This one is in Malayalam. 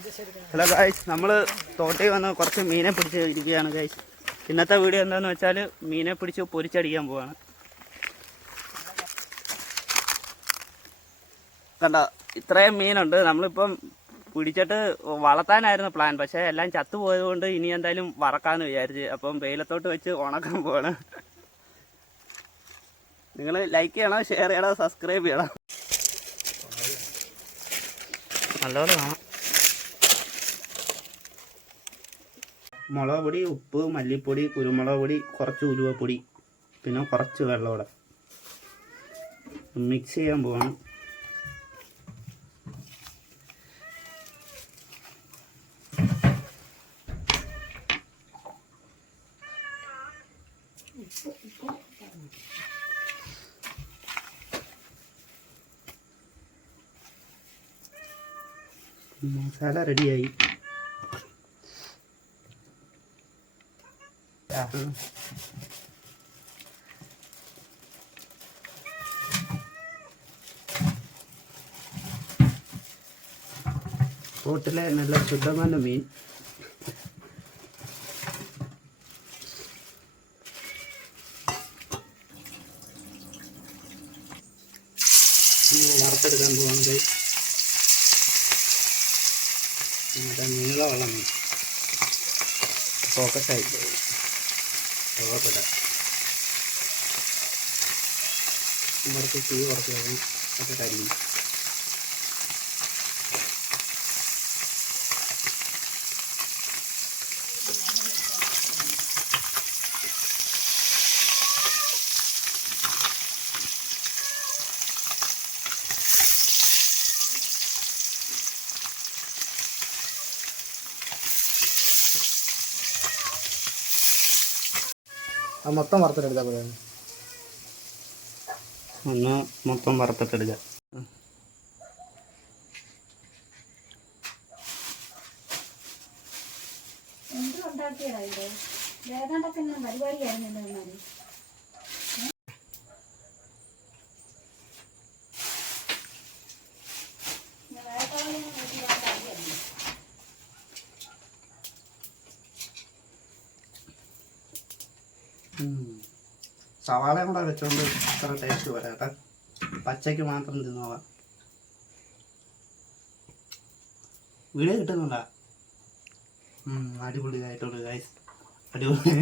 ഹലോ ഗൈസ്, നമ്മൾ തോട്ടിൽ വന്ന് കുറച്ച് മീനെ പിടിച്ച് ഇരിക്കുകയാണ് ഗൈസ്. ഇന്നത്തെ വീഡിയോ എന്താണെന്ന് വെച്ചാൽ മീനെ പിടിച്ച് പൊരിച്ചടിക്കാൻ പോവാണ്. കണ്ട ഇത്രയും മീനുണ്ട്. നമ്മളിപ്പം പിടിച്ചിട്ട് വളർത്താനായിരുന്നു പ്ലാൻ, പക്ഷേ എല്ലാം ചത്തുപോയതുകൊണ്ട് ഇനി എന്തായാലും വറക്കാമെന്ന് വിചാരിച്ച്. അപ്പം വെയിലത്തോട്ട് വെച്ച് ഉണക്കാൻ പോവാണ്. നിങ്ങൾ ലൈക്ക് ചെയ്യണം, ഷെയർ ചെയ്യണം, സബ്സ്ക്രൈബ് ചെയ്യണം. നല്ലപോലെ കാണാം. മുളക് പൊടി, ഉപ്പ്, മല്ലിപ്പൊടി, കുരുമുളക് പൊടി, കുറച്ച് ഉലുവപ്പൊടി, പിന്നെ കുറച്ച് വെള്ളമൂടെ മിക്സ് ചെയ്യാൻ പോവാണ്. മസാല റെഡിയായി. തോട്ടിലെ നല്ല ശുദ്ധമായ മീൻ. വറുത്തെടുക്കാൻ പോകുന്നത് നമ്മുടെ നീളമുള്ള മീൻ. ഫോക്കസായി കുഴപ്പമില്ല. വറുത്ത് തീ കുറച്ച് വേണം. ഒക്കെ കരിയും. മൊത്തം വറുത്തെടുത്താൽ പോലെ ഒന്ന് മൊത്തം വറുത്തെടുക്കുക. സവാളയും കൂടെ വെച്ചോണ്ട് ഇത്ര ടേസ്റ്റ് വരാം കേട്ടോ. പച്ചയ്ക്ക് മാത്രം തിന്നോളാം. വീഡിയോ കിട്ടുന്നുണ്ടാ? അടിപൊളിയായിട്ടുണ്ട് ഗൈസ്, അടിപൊളി.